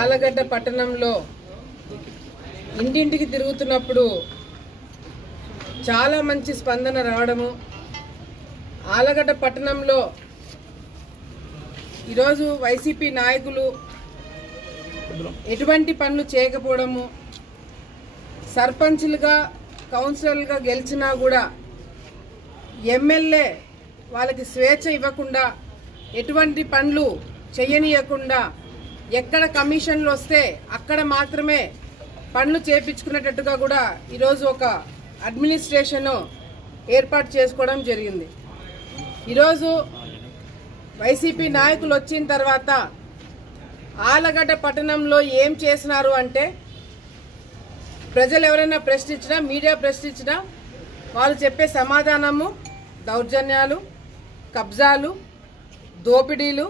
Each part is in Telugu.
ఆలగడ్డ పట్టణంలో ఇంటింటికి తిరుగుతున్నప్పుడు చాలా మంచి స్పందన రావడము, ఆలగడ్డ పట్టణంలో ఈరోజు వైసీపీ నాయకులు ఎటువంటి పనులు చేయకపోవడము, సర్పంచులుగా కౌన్సిలర్లుగా గెలిచినా కూడా ఎమ్మెల్యే వాళ్ళకి స్వేచ్ఛ ఇవ్వకుండా, ఎటువంటి పనులు చేయనీయకుండా, ఎక్కడ కమిషన్లు వస్తే అక్కడ మాత్రమే పనులు చేపించుకునేటట్టుగా కూడా ఈరోజు ఒక అడ్మినిస్ట్రేషన్ ఏర్పాటు చేసుకోవడం జరిగింది. ఈరోజు వైసీపీ నాయకులు వచ్చిన తర్వాత ఆలగడ్డ పట్టణంలో ఏం చేసినారు అంటే, ప్రజలు ఎవరైనా ప్రశ్నించినా, మీడియా ప్రశ్నించినా వాళ్ళు చెప్పే సమాధానము దౌర్జన్యాలు, కబ్జాలు, దోపిడీలు,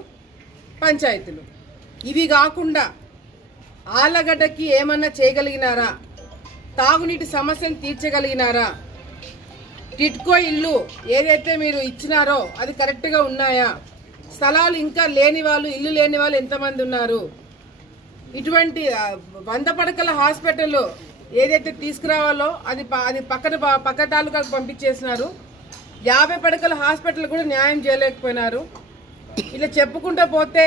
పంచాయతీలు. ఇవి కాకుండా ఆలగడ్డకి ఏమన్నా చేయగలిగినారా? తాగునీటి సమస్యను తీర్చగలిగినారా? టిట్కో ఇల్లు ఏదైతే మీరు ఇచ్చినారో అది కరెక్ట్గా ఉన్నాయా? స్థలాలు ఇంకా లేని వాళ్ళు, ఇల్లు లేని వాళ్ళు ఎంతమంది ఉన్నారు? ఇటువంటి 100 పడకల హాస్పిటల్ ఏదైతే తీసుకురావాలో అది పక్క తాలూకాకు పంపించేసినారు. 50 పడకల హాస్పిటల్ కూడా న్యాయం చేయలేకపోయినారు. ఇలా చెప్పుకుంటూ పోతే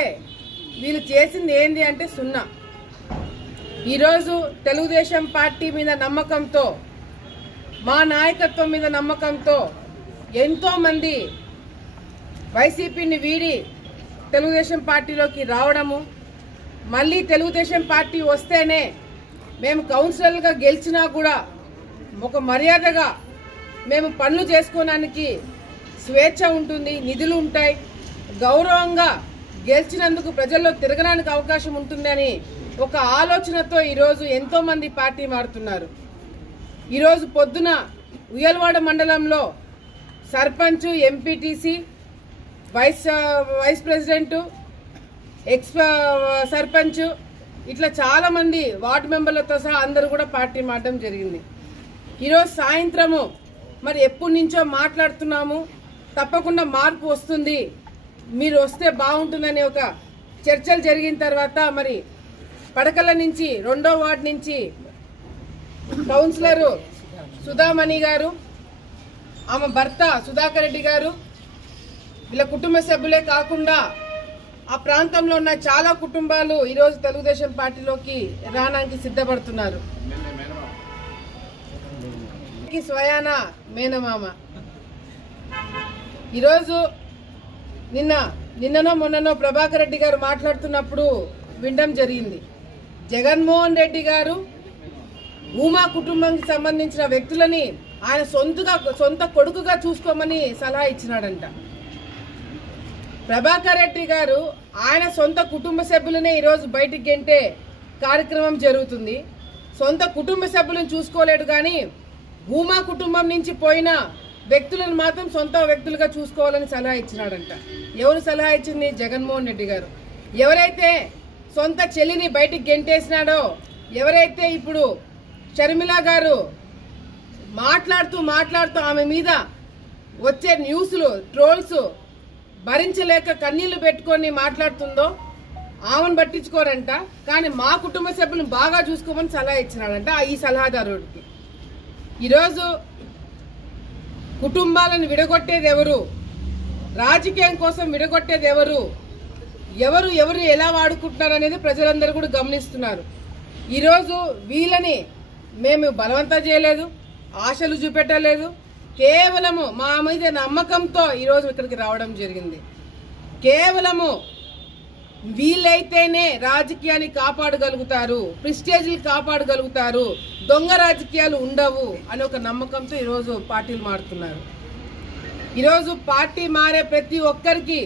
వీళ్ళు చేసింది ఏంది అంటే సున్నా. ఈరోజు తెలుగుదేశం పార్టీ మీద నమ్మకంతో, మా నాయకత్వం మీద నమ్మకంతో ఎంతోమంది వైసీపీని వీడి తెలుగుదేశం పార్టీలోకి రావడము, మళ్ళీ తెలుగుదేశం పార్టీ వస్తేనే మేము కౌన్సిలర్లుగా గెలిచినా కూడా ఒక మర్యాదగా మేము పనులు చేసుకోవడానికి స్వేచ్ఛ ఉంటుంది, నిధులు ఉంటాయి, గౌరవంగా గెలిచినందుకు ప్రజల్లో తిరగడానికి అవకాశం ఉంటుందని ఒక ఆలోచనతో ఈరోజు ఎంతోమంది పార్టీ మారుతున్నారు. ఈరోజు పొద్దున ఉయ్యలవాడ మండలంలో sarpanch, MPTC, vice president, ex sarpanch, ఇట్లా చాలా మంది వార్డు మెంబర్లతో సహా అందరూ కూడా పార్టీ మారడం జరిగింది. ఈరోజు సాయంత్రము మరి ఎప్పటి నుంచో మాట్లాడుతున్నాము, తప్పకుండా మార్పు వస్తుంది, మీరు వస్తే బాగుంటుందని ఒక చర్చలు జరిగిన తర్వాత మరి పడకల నుంచి 2వ వార్డు నుంచి కౌన్సిలరు సుధామణి గారు, ఆమె భర్త సుధాకర్ రెడ్డి గారు, వీళ్ళ కుటుంబ సభ్యులే కాకుండా ఆ ప్రాంతంలో ఉన్న చాలా కుటుంబాలు ఈరోజు తెలుగుదేశం పార్టీలోకి రావడానికి సిద్ధపడుతున్నారు. స్వయాన మేనమామ ఈరోజు నిన్ననో మొన్ననో ప్రభాకర్ రెడ్డి గారు మాట్లాడుతున్నప్పుడు వినడం జరిగింది. జగన్మోహన్ రెడ్డి గారు ఉమా కుటుంబానికి సంబంధించిన వ్యక్తులని ఆయన సొంత కొడుకుగా చూసుకోమని సలహా ఇచ్చినాడంట. ప్రభాకర్ రెడ్డి గారు ఆయన సొంత కుటుంబ సభ్యులనే ఈరోజు బయటికి గెంటే కార్యక్రమం జరుగుతుంది. సొంత కుటుంబ సభ్యులను చూసుకోలేడు, కానీ భూమా కుటుంబం నుంచి పోయిన వ్యక్తులను మాత్రం సొంత వ్యక్తులుగా చూసుకోవాలని సలహా ఇచ్చినాడంట. ఎవరు సలహా ఇచ్చింది? జగన్మోహన్ రెడ్డి గారు. ఎవరైతే సొంత చెల్లిని బయటికి గెంటేసినాడో, ఎవరైతే ఇప్పుడు షర్మిల గారు మాట్లాడుతూ ఆమె మీద వచ్చే న్యూస్లు, ట్రోల్స్ భరించలేక కన్నీళ్లు పెట్టుకొని మాట్లాడుతుందో ఆమెను పట్టించుకోరంట, కానీ మా కుటుంబ సభ్యులను బాగా చూసుకోమని సలహా ఇచ్చినాడంట ఈ సలహాదారుడికి. ఈరోజు కుటుంబాలను విడగొట్టేది ఎవరు? రాజకీయం కోసం విడగొట్టేది ఎవరు? ఎవరు ఎలా వాడుకుంటున్నారు అనేది ప్రజలందరూ కూడా గమనిస్తున్నారు. ఈరోజు వీళ్ళని మేము బలవంతం చేయలేదు, ఆశలు చూపెట్టలేదు, కేవలము మా మీద నమ్మకంతో ఈరోజు ఇక్కడికి రావడం జరిగింది. కేవలము వీళ్ళైతేనే రాజకీయాన్ని కాపాడగలుగుతారు, ప్రెస్టేజ్లు కాపాడగలుగుతారు, దొంగ రాజకీయాలు ఉండవు అని ఒక నమ్మకంతో ఈరోజు పార్టీలు మారుతున్నారు. ఈరోజు పార్టీ మారే ప్రతి ఒక్కరికి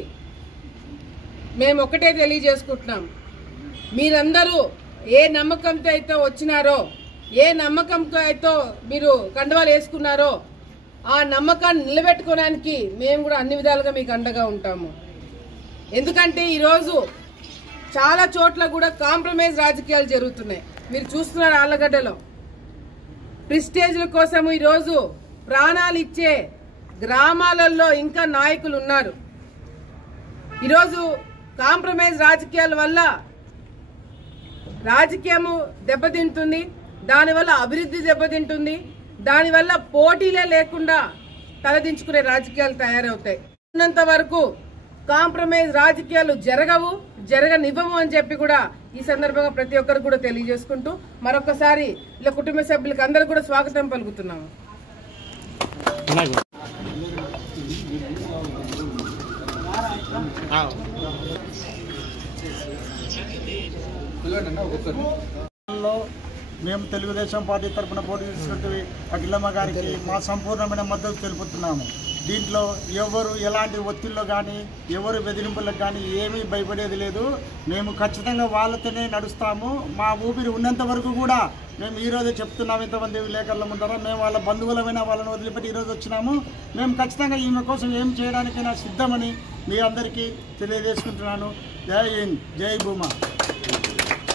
మేము ఒకటే తెలియజేసుకుంటున్నాం, మీరందరూ ఏ నమ్మకంతో అయితే వచ్చినారో, ఏ నమ్మకంతో అయితే మీరు కండువాలు వేసుకున్నారో ఆ నమ్మకాన్ని నిలబెట్టుకోవడానికి మేము కూడా అన్ని విధాలుగా మీకు అండగా ఉంటాము. ఎందుకంటే ఈరోజు చాలా చోట్ల కూడా కాంప్రమైజ్ రాజకీయాలు జరుగుతున్నాయి. మీరు చూస్తున్నారు ఆళ్లగడ్డలో ప్రెస్టేజ్ల కోసం ఈరోజు ప్రాణాలు ఇచ్చే గ్రామాలలో ఇంకా నాయకులు ఉన్నారు. ఈరోజు కాంప్రమైజ్ రాజకీయాల వల్ల రాజకీయము దెబ్బతింటుంది, దానివల్ల అభివృద్ధి దెబ్బతింటుంది, దానివల్ల పోటీలే లేకుండా తలదించుకునే రాజకీయాలు తయారవుతాయి. ఉన్నంత వరకు కాంప్రమైజ్ రాజకీయాలు జరగనివ్వము అని చెప్పి కూడా ఈ సందర్భంగా ప్రతి ఒక్కరు కూడా తెలియజేసుకుంటూ మరొకసారి ఇలా కుటుంబ సభ్యులకు అందరూ కూడా స్వాగతం పలుకుతున్నాము. మేము తెలుగుదేశం పార్టీ తరఫున పోటీ చేసినటువంటి అఖిలమ్మ గారికి మా సంపూర్ణమైన మద్దతు తెలుపుతున్నాము. దీంట్లో ఎవరు ఎలాంటి ఒత్తిళ్ళు కానీ ఎవరు బెదిరింపులకు కానీ ఏమీ భయపడేది లేదు. మేము ఖచ్చితంగా వాళ్ళతోనే నడుస్తాము. మా ఊపిరి ఉన్నంత వరకు కూడా మేము ఈరోజే చెప్తున్నాము, ఇంతమంది విలేకరుల ముందర మేము వాళ్ళ బంధువులమైన వాళ్ళని వదిలిపెట్టి ఈరోజు వచ్చినాము. మేము ఖచ్చితంగా ఈమె కోసం ఏం చేయడానికైనా సిద్ధమని మీ అందరికీ తెలియజేసుకుంటున్నాను. జై హింద్, జై భూమా,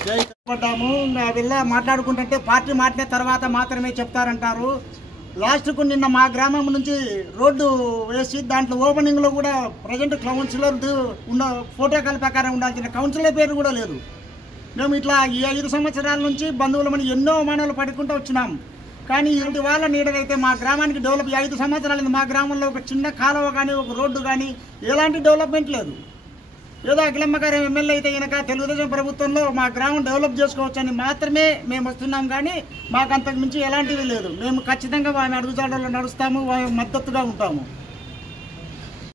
జై పడ్డాము. ఇంకా వెళ్ళా మాట్లాడుకుంటుంటే పార్టీ మాటిన తర్వాత మాత్రమే చెప్తారంటారు. లాస్ట్కు నిన్న మా గ్రామం నుంచి రోడ్డు వేసి దాంట్లో ఓపెనింగ్లో కూడా ప్రజెంట్ కౌన్సిలర్ ఉన్న ఫోటో ప్రకారం ఉండాల్సిన కౌన్సిలర్ పేరు కూడా లేదు. మేము ఇట్లా ఈ 5 సంవత్సరాల నుంచి బంధువులమని ఎన్నో అవమానాలు పడుకుంటూ వచ్చినాం. కానీ ఇలాంటి వాళ్ళ నీడగైతే మా గ్రామానికి డెవలప్ 5 సంవత్సరాలు మా గ్రామంలో ఒక చిన్న కాలువ కానీ ఒక రోడ్డు కానీ ఎలాంటి డెవలప్మెంట్ లేదు. ఏదో అఖిలమ్మ గారు ఎమ్మెల్యే అయితే కనుక తెలుగుదేశం ప్రభుత్వంలో మా గ్రామం డెవలప్ చేసుకోవచ్చని మాత్రమే మేము వస్తున్నాం. కానీ మాకు అంతకు మించి ఎలాంటివి లేదు. మేము ఖచ్చితంగా ఆమె అడుగుజాడల్లో నడుస్తాము, మద్దతుగా ఉంటాము.